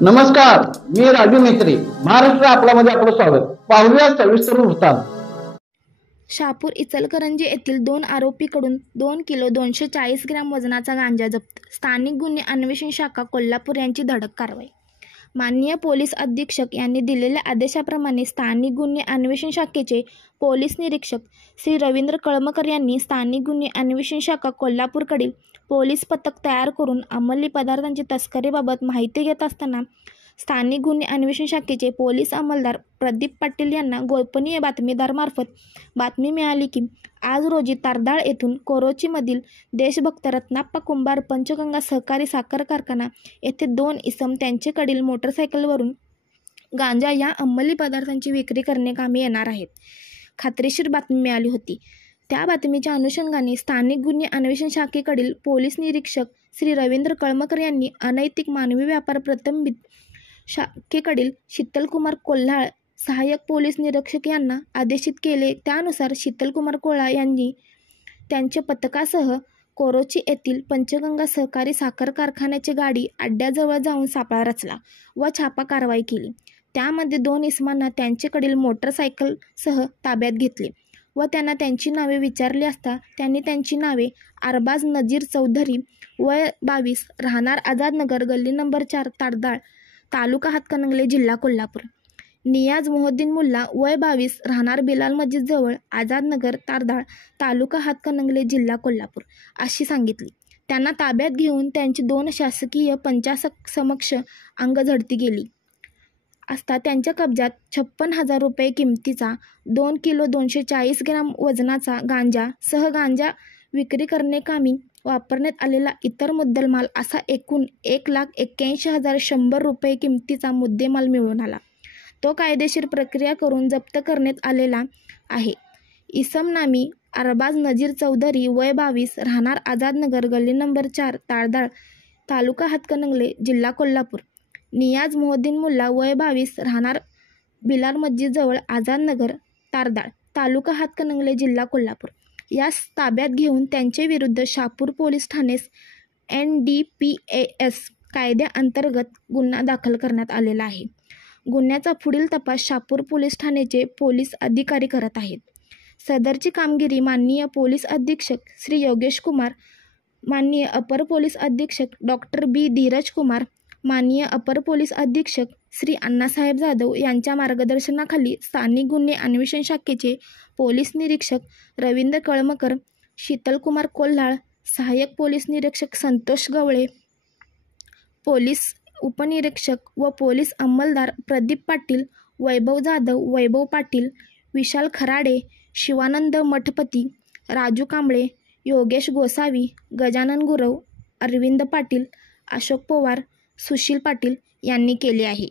नमस्कार, मी राजू मेत्री. महाराष्ट्र आपल्यामध्ये आपलं स्वागत. पाहूया सविस्तर वृत्तांत. शहापूर इचलकरंजी येथील 2 आरोपींकडून 2 किलो 240 ग्रॅम वजनाचा गांजा जप्त. स्थानिक गुन्हे अन्वेषण शाखा कोल्हापूर यांची धडक कारवाई. माननीय पोलीस अधीक्षक यांनी दिलेल्या आदेशाप्रमाणे स्थानिक गुन्हे अन्वेषण शाखेचे पोलीस निरीक्षक श्री रवींद्र कळमकर यांनी स्थानिक गुन्हे अन्वेषण शाखा कोल्हापूरकडील पोलीस पथक तयार करून अंमली पदार्थांची तस्करीबाबत माहिती घेत असताना स्थानिक गुन्हे अन्वेषण शाखेचे पोलीस अंमलदार प्रदीप पाटील यांना गोपनीय बातमीदारामार्फत बातमी मिळाली की आज रोजी तारदाळ येथून कोरोचीमधील देशभक्त रत्नाप्पा कुंभार पंचगंगा सहकारी साखर कारखाना येथे 2 इसम त्यांच्याकडील मोटरसायकलवरून गांजा या अंमली पदार्थांची विक्री करण्याकामी येणार आहेत. खात्रीशीर बातमी मिळाली होती. त्या बातमीच्या अनुषंगाने स्थानिक गुन्हे अन्वेषण शाखेकडील पोलीस निरीक्षक श्री रवींद्र कळमकर यांनी अनैतिक मानवी व्यापार प्रतिबंधित शाखेकडील शीतलकुमार कोल्हाळ सहाय्यक पोलीस निरीक्षक यांना आदेशित केले. त्यानुसार शीतलकुमार कोल्हाळ यांनी त्यांच्या पथकासह कोरोची येथील पंचगंगा सहकारी साखर कारखान्याची गाडी अड्ड्याजवळ जाऊन सापळा रचला व छापा कारवाई केली. त्यामध्ये 2 इसमांना त्यांच्याकडील मोटरसायकलसह ताब्यात घेतले व त्यांना त्यांची नावे विचारली असता त्यांनी त्यांची नावे अरबाज नजीर चौधरी वय 22 राहणार आझादनगर गल्ली नंबर 4 तारदाळ तालुका हातकणंगले जिल्हा कोल्हापूर, नियाज मोहद्दीन मुल्ला वय 22 राहणार बिलाल मस्जिद जवळ आझादनगर तारदाळ तालुका हातकणंगले जिल्हा कोल्हापूर अशी सांगितली. त्यांना ताब्यात घेऊन त्यांची 2 शासकीय पंचासमक्ष अंगझडती केली असता त्यांच्या कब्जात 56,000 रुपये किमतीचा 2 किलो 240 ग्रॅम वजनाचा गांजा सह गांजा विक्री करण्याकामी वापरण्यात आलेला इतर मुद्देमाल असा एकूण 1,81,100 रुपये किमतीचा मुद्देमाल मिळून आला. तो कायदेशीर प्रक्रिया करून जप्त करण्यात आलेला आहे. इसम नामी अरबाज नजीर चौधरी वय 22 राहणार आझादनगर गल्ली नंबर 4 तारदाळ तालुका हातकणंगले जिल्हा कोल्हापूर, नियाज मोहद्दीन मुल्ला वय 22 राहणार बिलाल मस्जिद जवळ आझादनगर तारदाळ तालुका हातकणंगले जिल्हा कोल्हापूर यास ताब्यात घेऊन त्यांचे विरुद्ध शहापूर पोलीस ठाण्यास NDPAS कायद्याअंतर्गत गुन्हा दाखल करण्यात आलेला आहे. गुन्ह्याचा पुढील तपास शहापूर पोलीस ठाण्याचे पोलीस अधिकारी करत आहेत. सदरची कामगिरी माननीय पोलीस अधीक्षक श्री योगेश कुमार, माननीय अपर पोलीस अधीक्षक डॉक्टर B धीरज कुमार, माननीय अपर पोलीस अधीक्षक श्री अण्णासाहेब जाधव यांच्या मार्गदर्शनाखाली स्थानिक गुन्हे अन्वेषण शाखेचे पोलीस निरीक्षक रवींद्र कळमकर, शीतलकुमार कोल्हाळ, सहाय्यक पोलीस निरीक्षक संतोष गवळे, पोलीस उपनिरीक्षक व पोलीस अंमलदार प्रदीप पाटील, वैभव जाधव, वैभव पाटील, विशाल खराडे, शिवानंद मठपती, राजू कांबळे, योगेश गोसावी, गजानन गुरव, अरविंद पाटील, अशोक पवार, सुशील पाटील यांनी केले आहे.